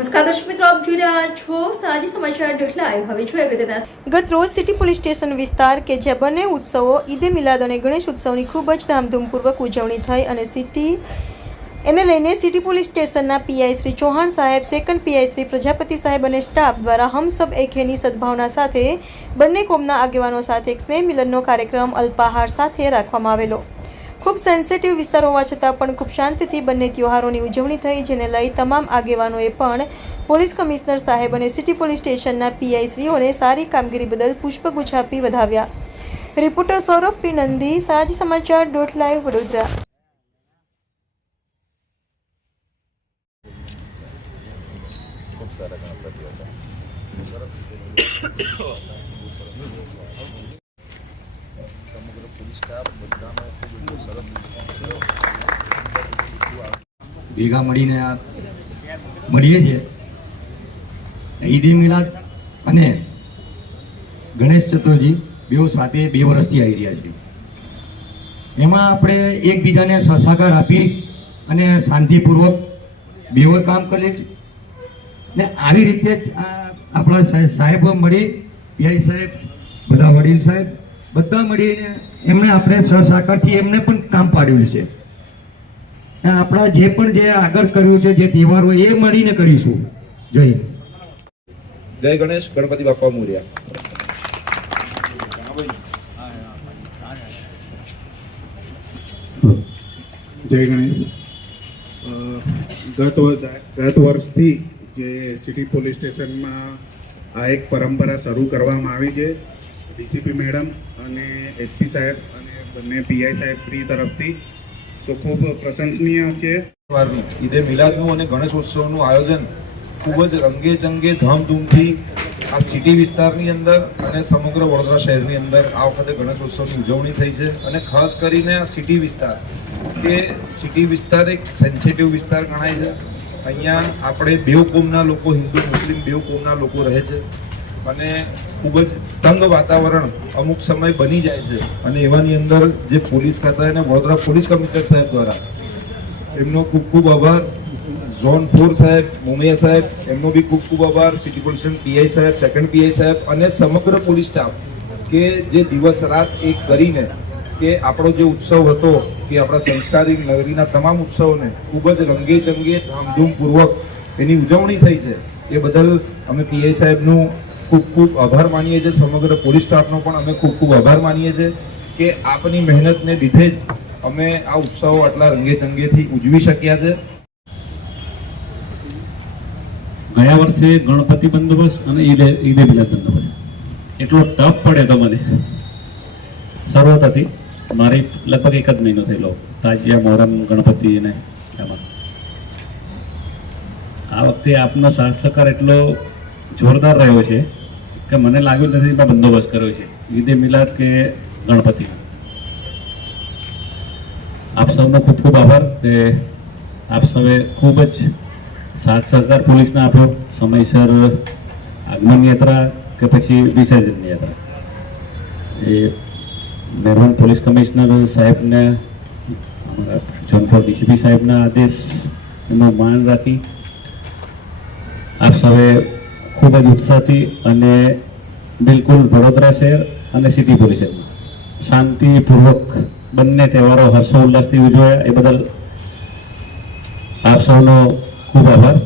નમસ્કાર દર્શક મિત્રો, આપ જોઈ રહ્યા છો સાંજે સમાચાર લાઈવ. હવે જોઈએ અગત્યના. ગત રોજ સિટી પોલીસ સ્ટેશન વિસ્તાર કે જ્યાં બંને ઉત્સવો ઈદે મિલાદ અને ગણેશ ઉત્સવની ખૂબ જ ધામધૂમપૂર્વક ઉજવણી થઈ અને એને લઈને સિટી પોલીસ સ્ટેશનના પીઆઈ શ્રી ચૌહાણ સાહેબ, સેકન્ડ પીઆઈ શ્રી પ્રજાપતિ સાહેબ અને સ્ટાફ દ્વારા હમ સબ એક હેની સદભાવના સાથે બંને કોમના આગેવાનો સાથે એક સ્નેહ મિલનનો કાર્યક્રમ અલ્પાહાર સાથે રાખવામાં આવેલો. ખૂબ સેન્સિટિવ વિસ્તાર હોવા છતાં પણ ખૂબ શાંતિથી બંને તહેવારોની ઉજવણી થઈ, જેને લઈ તમામ આગેવાનોએ પણ પોલીસ કમિશનર સાહેબ અને સિટી પોલીસ સ્ટેશનના પીઆઈ શ્રીઓને સારી કામગીરી બદલ પુષ્પગુચ્છ આપી વધાવ્યા. રિપોર્ટર સૌરભ પી નંદી, સાંજ સમાચાર .live વડોદરા. સમગ્ર પોલીસ સ્ટાફ બધાનો ખૂબ સરસ ભેગા મળીને મળીએ છીએ. ઈદ મિલાદ અને ગણેશ ચતુર્થી બેઉ સાથે 2 વર્ષથી આવી રહ્યા છે. એમાં આપણે એકબીજાને સહકાર આપી અને શાંતિપૂર્વક બેઉ કામ કરીએ છીએ ને આવી રીતે જ આપણા સાહેબ મળી, પીઆઈ સાહેબ, બધા વડીલ સાહેબ બધા મળીને એમને આપણે સહકારથી એમને પણ કામ પાડ્યું છે. આપણા જે પણ જે આગળ કર્યું છે, જે તહેવારો એ મળીને કરીશું. જય જય ગણેશ, ગણપતિ બાપા મોર્યા. જય ગણેશ. ગત વર્ષથી જે સિટી પોલીસ સ્ટેશનમાં આ એક પરંપરા શરૂ કરવામાં આવી છે ડીસીપી મેડમ અને એસપી સાહેબ અને બંને પીઆઈ સાહેબ શ્રી તરફથી, તો ખૂબ પ્રશંસનીય છે. ઈદે મિલાદનું અને ગણેશ ઉત્સવનું આયોજન ખૂબ જ રંગે ચંગે ધામધૂમથી આ સિટી વિસ્તારની અંદર અને સમગ્ર વડોદરા શહેરની અંદર આ વખતે ગણેશ ઉત્સવની ઉજવણી થઈ છે. અને ખાસ કરીને આ સિટી વિસ્તાર, કે સિટી વિસ્તાર એક સેન્સિટિવ વિસ્તાર ગણાય છે. અહીંયા આપણે બેઉ કોમના લોકો, હિન્દુ મુસ્લિમ બેઉ કોમના લોકો રહે છે અને ખૂબ જ તંગ વાતાવરણ અમુક સમય બની જાય છે. અને એવાની અંદર જે પોલીસ ખાતા અને વડોદરા પોલીસ કમિશનર સાહેબ દ્વારા એમનો ખૂબ ખૂબ આભાર. ઝોન 4 સાહેબ, મોમિયા સાહેબ, એમનો બી ખૂબ ખૂબ આભાર. સિટી પોલીસ પીઆઈ સાહેબ, સેકન્ડ પીઆઈ સાહેબ અને સમગ્ર પોલીસ સ્ટાફ કે જે દિવસ રાત એક કરીને કે આપણો જે ઉત્સવ હતો કે આપણા સંસ્કારી નગરીના તમામ ઉત્સવોને ખૂબ જ રંગે ચંગે ધામધૂમપૂર્વક એની ઉજવણી થઈ છે. એ બદલ અમે પીઆઈ સાહેબનું ખૂબ ખૂબ આભાર માનીએ છીએ. સમગ્ર પોલીસ સ્ટાફનો પણ અમે ખૂબ ખૂબ આભાર માનીએ છીએ કે આપની મહેનતને લીધે જ અમે આ ઉત્સવો આટલા રંગે ચંગેથી ઉજવી શક્યા છે. ગયા વર્ષે ગણપતિ બંદોબસ્ત અને ઈદે મિલાદ બંદોબસ્ત એટલો ટફ પડે તો મને શરૂઆત હતી મારી લગભગ 1 જ મહિનો થયેલો તાજિયા, મોહરમ, ગણપતિ અને એમાં. આ વખતે આપનો સાથ સહકાર એટલો જોરદાર રહ્યો છે કે મને લાગ્યું નથી મેં બંદોબસ્ત કર્યો છે ઈદે મિલાદ કે ગણપતિ. આપ સૌનો ખૂબ ખૂબ આભાર કે આપ સૌએ ખૂબ જ સાથ સહકાર પોલીસને આપ્યો. સમયસર આગમન યાત્રા કે પછી વિસર્જન યાત્રા એ મહેરબાન પોલીસ કમિશનર સાહેબને, ઝોન 4 ડીસીપી સાહેબના આદેશનું માન રાખી આપ સૌએ ખૂબ જ ઉત્સાહથી અને બિલકુલ વડોદરા શહેર અને સિટી પોલીસ શાંતિપૂર્વક બંને તહેવારો હર્ષોલ્લાસથી ઉજવાયા. એ બદલ આપ સૌનો ખૂબ આભાર.